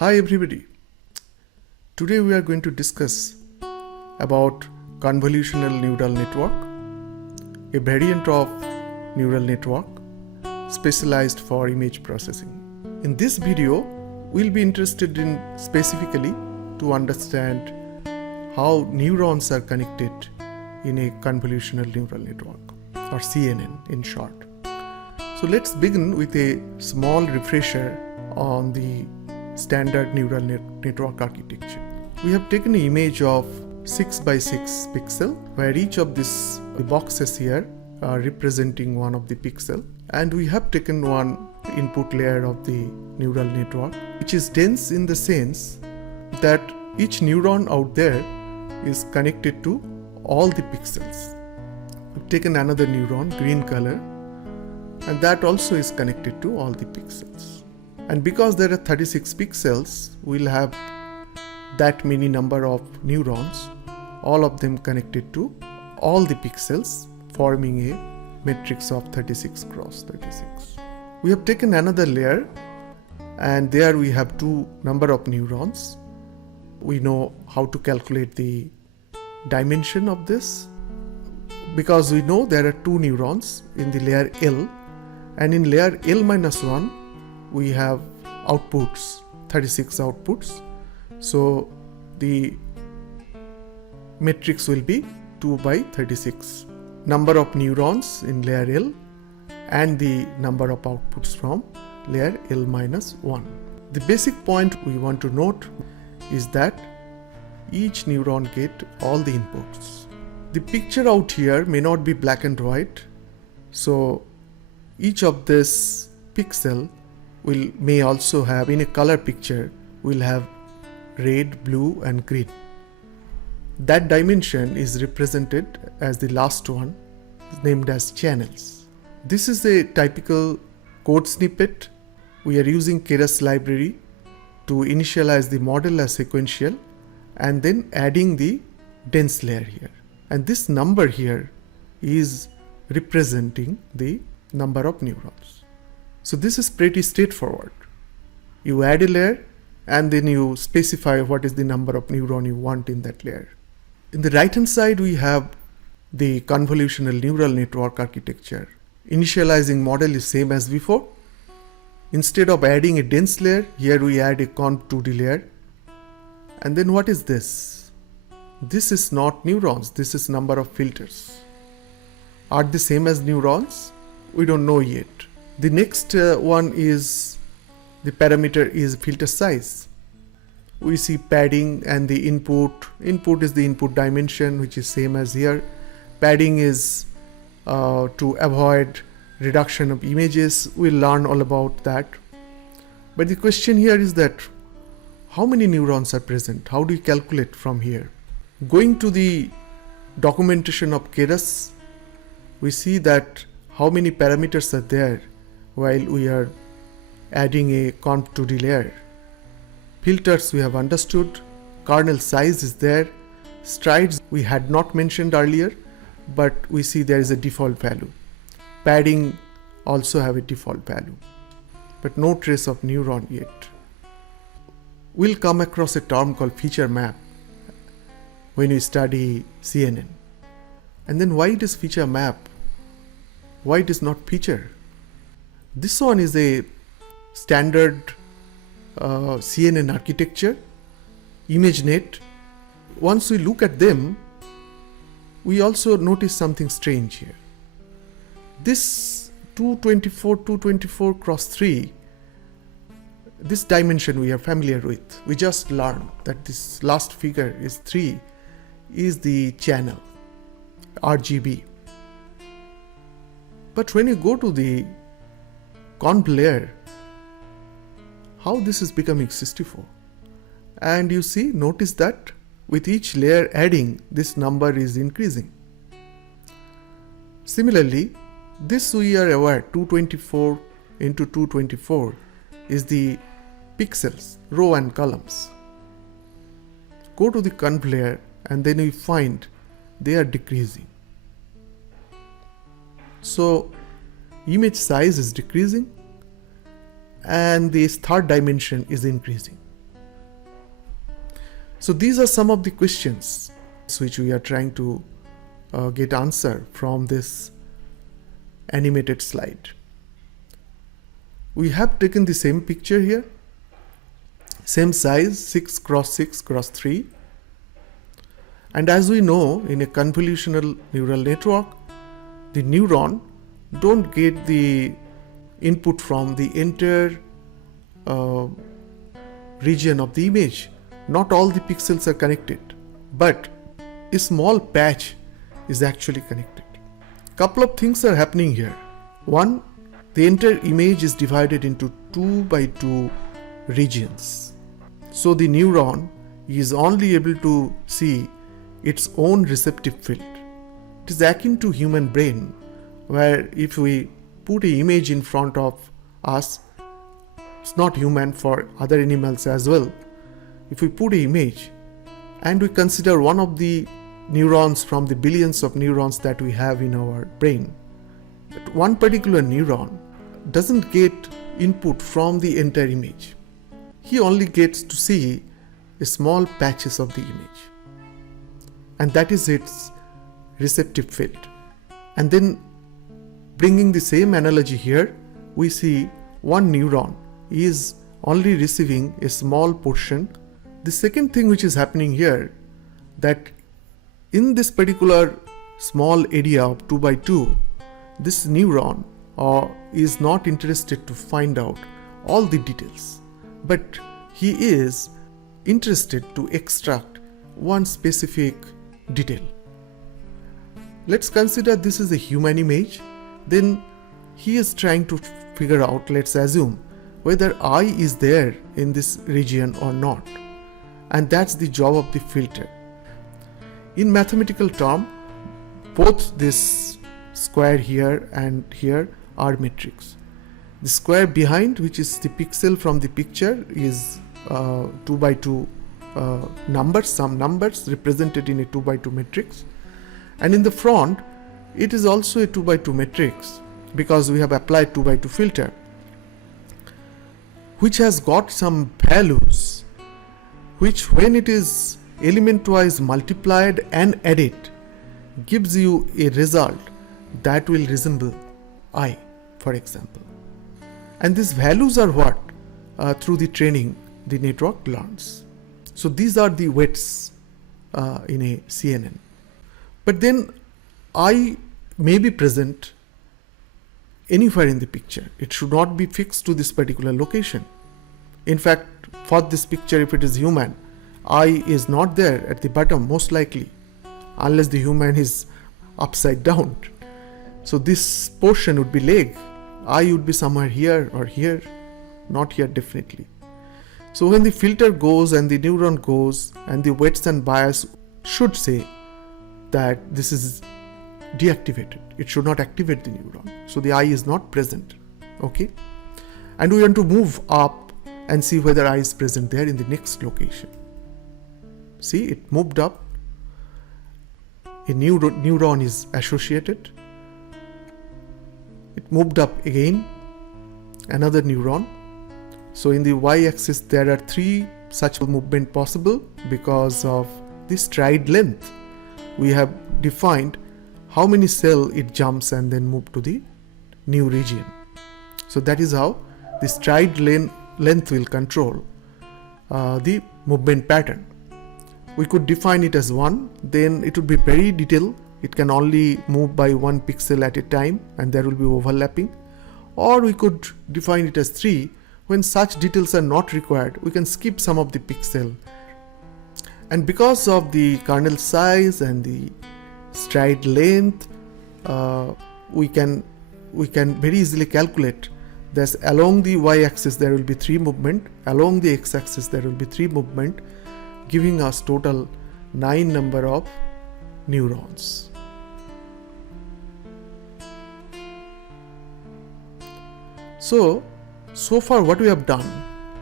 Hi everybody. Today we are going to discuss about convolutional neural network, a variant of neural network specialized for image processing. In this video, we'll be interested in specifically to understand how neurons are connected in a convolutional neural network, or CNN in short. So let's begin with a small refresher on the standard neural network architecture. We have taken an image of 6 by 6 pixel, where each of these boxes here are representing one of the pixel, and we have taken one input layer of the neural network, which is dense in the sense that each neuron out there is connected to all the pixels. We've taken another neuron, green color, and that also is connected to all the pixels. And because there are 36 pixels, we'll have that many number of neurons, all of them connected to all the pixels, forming a matrix of 36 cross 36. We have taken another layer, and there we have two number of neurons. We know how to calculate the dimension of this, because we know there are two neurons in the layer L, and in layer L-1 we have outputs, 36 outputs. So the matrix will be 2 by 36. Number of neurons in layer L and the number of outputs from layer L-1. The basic point we want to note is that each neuron get all the inputs. The picture out here may not be black and white, so each of this pixel may also have, in a color picture, will have red, blue and green. That dimension is represented as the last one, named as channels. This is a typical code snippet. We are using Keras library to initialize the model as sequential and then adding the dense layer here. And this number here is representing the number of neurons. So this is pretty straightforward. You add a layer and then you specify what is the number of neuron you want in that layer. In the right hand side, we have the convolutional neural network architecture. Initializing model is same as before. Instead of adding a dense layer, here we add a conv2d layer. And then what is this? This is not neurons, this is number of filters. Are they same as neurons? We don't know yet. The next one is the parameter is filter size. We see padding and the input. Input is the input dimension, which is same as here. Padding is to avoid reduction of images. We'll learn all about that. But the question here is that how many neurons are present? How do you calculate from here? Going to the documentation of Keras, we see that how many parameters are there while we are adding a conv2d layer. Filters we have understood, kernel size is there, strides we had not mentioned earlier, but we see there is a default value. Padding also have a default value, but no trace of neuron yet. We'll come across a term called feature map when we study CNN. And then why it is feature map? Why it is not feature? This one is a standard CNN architecture, ImageNet. Once we look at them, we also notice something strange here. This 224 cross 3, this dimension we are familiar with. We just learned that this last figure is 3 is the channel, RGB. But when you go to the conv layer, how this is becoming 64, and you see, notice that with each layer adding, this number is increasing. Similarly, this we are aware 224 into 224 is the pixels, row and columns. Go to the conv layer and then we find they are decreasing. So image size is decreasing and this third dimension is increasing. So these are some of the questions which we are trying to get answer from this animated slide. We have taken the same picture here, same size, 6 cross 6 cross 3. And as we know, in a convolutional neural network, the neuron don't get the input from the entire region of the image. Not all the pixels are connected, but a small patch is actually connected. Couple of things are happening here. One, the entire image is divided into 2 by 2 regions. So the neuron is only able to see its own receptive field. It is akin to human brain, where if we put an image in front of us, it's not human for other animals as well. If we put an image and we consider one of the neurons from the billions of neurons that we have in our brain, that one particular neuron doesn't get input from the entire image. He only gets to see a small patches of the image, and that is its receptive field. And then bringing the same analogy here, we see one neuron is only receiving a small portion. The second thing which is happening here, that in this particular small area of 2 by 2, this neuron is not interested to find out all the details, but he is interested to extract one specific detail. Let's consider this is a human image. Then he is trying to figure out, let's assume, whether eye is there in this region or not. And that's the job of the filter. In mathematical term, both this square here and here are matrix. The square behind, which is the pixel from the picture, is 2 by 2 numbers, some numbers represented in a 2 by 2 matrix. And in the front, it is also a 2 by 2 matrix, because we have applied 2 by 2 filter, which has got some values, which when it is element wise multiplied and added, gives you a result that will resemble eye, for example. And these values are what through the training the network learns. So these are the weights in a CNN. But then eye may be present anywhere in the picture. It should not be fixed to this particular location. In fact, for this picture, if it is human, eye is not there at the bottom, most likely, unless the human is upside down. So this portion would be leg. Eye would be somewhere here or here, not here definitely. So when the filter goes and the neuron goes, and the weights and bias should say that this is deactivated. It should not activate the neuron. So the eye is not present. Okay. And we want to move up and see whether eye is present there in the next location. See, it moved up. A new neuron is associated. It moved up again. Another neuron. So in the y-axis there are 3 such movement possible because of the stride length. We have defined how many cells it jumps and then move to the new region. So that is how the stride length will control the movement pattern. We could define it as 1, then it would be very detailed. It can only move by 1 pixel at a time and there will be overlapping. Or we could define it as 3. When such details are not required, we can skip some of the pixel. And because of the kernel size and the stride length, we can very easily calculate that along the y-axis there will be 3 movement, along the x-axis there will be 3 movement, giving us total 9 number of neurons. So far what we have done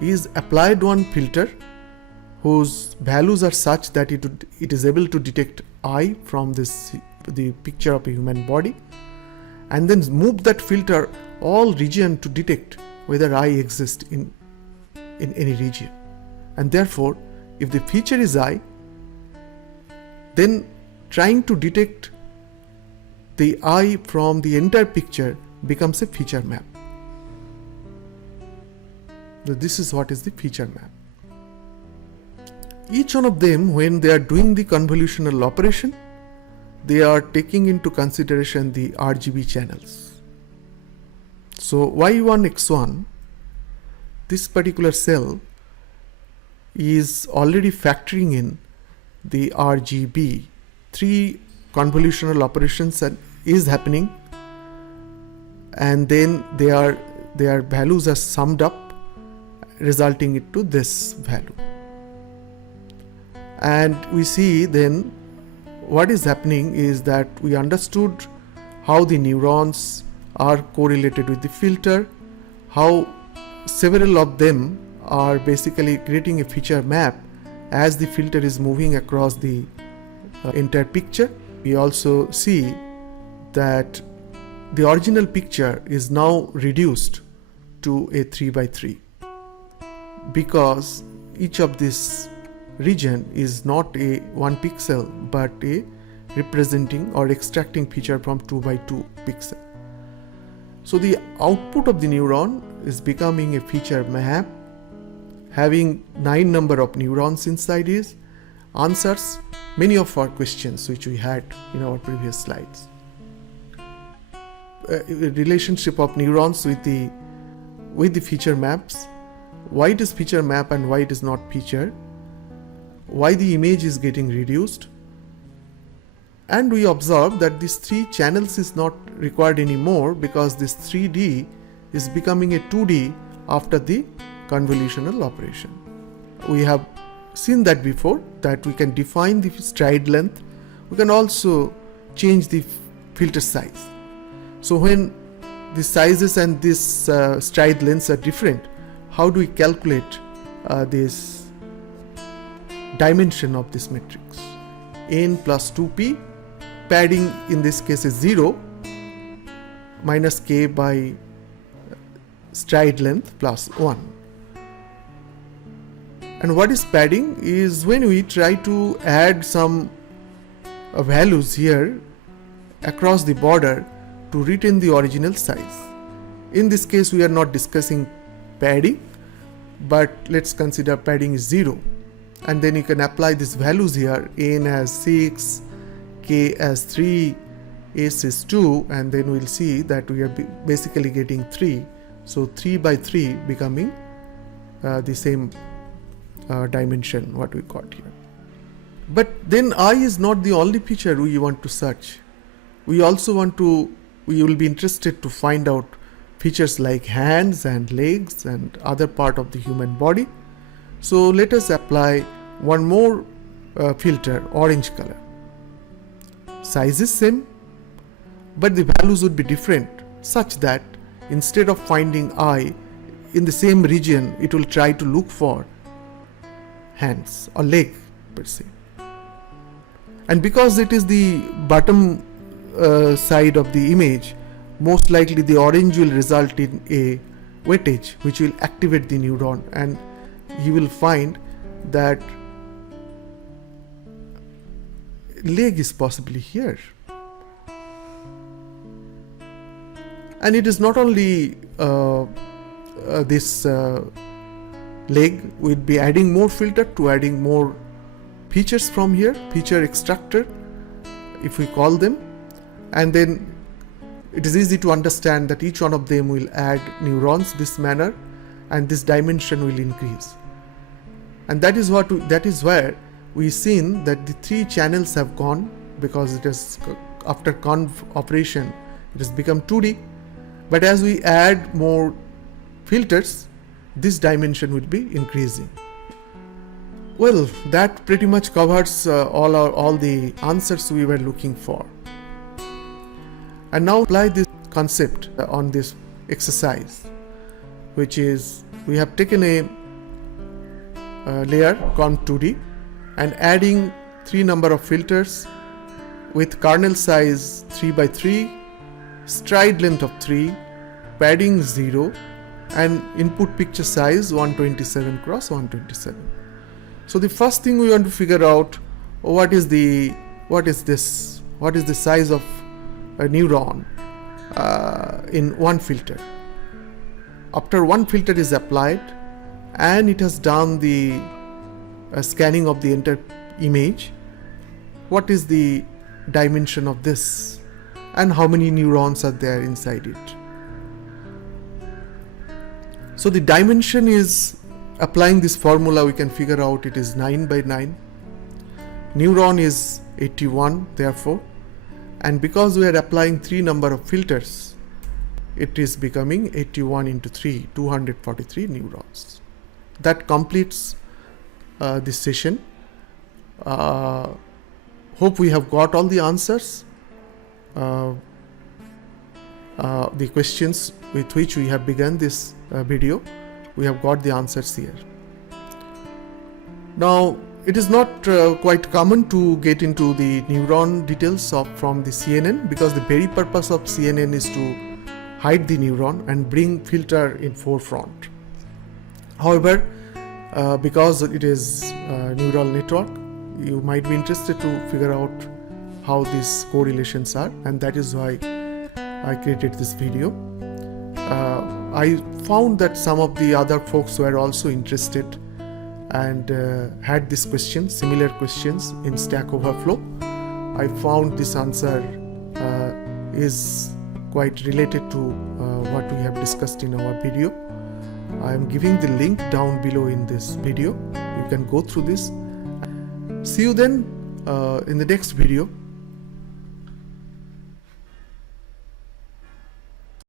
is applied one filter whose values are such that it is able to detect eye from the picture of a human body, and then move that filter all region to detect whether eye exists in any region, and therefore if the feature is eye, then trying to detect the eye from the entire picture becomes a feature map. So this is what is the feature map. Each one of them, when they are doing the convolutional operation, they are taking into consideration the RGB channels. So Y1 X1, this particular cell is already factoring in the RGB. 3 convolutional operations is happening, and then their values are summed up, resulting into this value. And we see then what is happening is that we understood how the neurons are correlated with the filter, how several of them are basically creating a feature map as the filter is moving across the entire picture. We also see that the original picture is now reduced to a 3x3 because each of this region is not a 1 pixel but a representing or extracting feature from 2x2 pixel. So the output of the neuron is becoming a feature map having 9 number of neurons inside it, answers many of our questions which we had in our previous slides. Relationship of neurons with the feature maps, why it is feature map and why it is not feature, why the image is getting reduced, and we observe that these 3 channels is not required anymore because this 3D is becoming a 2D after the convolutional operation. We have seen that before, that we can define the stride length. We can also change the filter size. So when the sizes and this stride lengths are different, how do we calculate this dimension of this matrix? N plus 2p, padding in this case is 0, minus k by stride length plus 1. And what is padding is when we try to add some values here across the border to retain the original size. In this case we are not discussing padding, but let's consider padding is 0, and then you can apply these values here, n as 6, k as 3, s is 2, and then we'll see that we are basically getting 3. So 3x3 becoming the same dimension what we got here. But then eye is not the only feature we want to search. We also we will be interested to find out features like hands and legs and other part of the human body. So let us apply one more filter, orange color. Size is same, but the values would be different, such that instead of finding eye in the same region, it will try to look for hands or leg per se. And because it is the bottom side of the image, most likely the orange will result in a weightage which will activate the neuron, and you will find that leg is possibly here. And it is not only this leg, we'll be adding more filter to adding more features from here, feature extractor if we call them, and then it is easy to understand that each one of them will add neurons this manner, and this dimension will increase. And that is where we've seen that the 3 channels have gone, because it is after conv operation it has become 2D, but as we add more filters, this dimension will be increasing. Well, that pretty much covers all the answers we were looking for. And now apply this concept on this exercise, which is we have taken a layer conv2D and adding 3 number of filters with kernel size 3x3, stride length of 3, padding 0, and input picture size 127 x 127. So the first thing we want to figure out, what is the size of a neuron in one filter. After one filter is applied and it has done the scanning of the entire image, what is the dimension of this and how many neurons are there inside it. So the dimension is, applying this formula we can figure out it is 9 by 9. Neuron is 81 therefore, and because we are applying 3 number of filters, it is becoming 81 into 3, 243 neurons. That completes this session. Hope we have got all the answers. The questions with which we have begun this video, we have got the answers here. Now, it is not quite common to get into the neuron details from the CNN, because the very purpose of CNN is to hide the neuron and bring filter in forefront. However, because it is a neural network, you might be interested to figure out how these correlations are, and that is why I created this video. I found that some of the other folks were also interested and had this question, similar questions in Stack Overflow. I found this answer is quite related to what we have discussed in our video. I am giving the link down below in this video. You can go through this. See you then in the next video.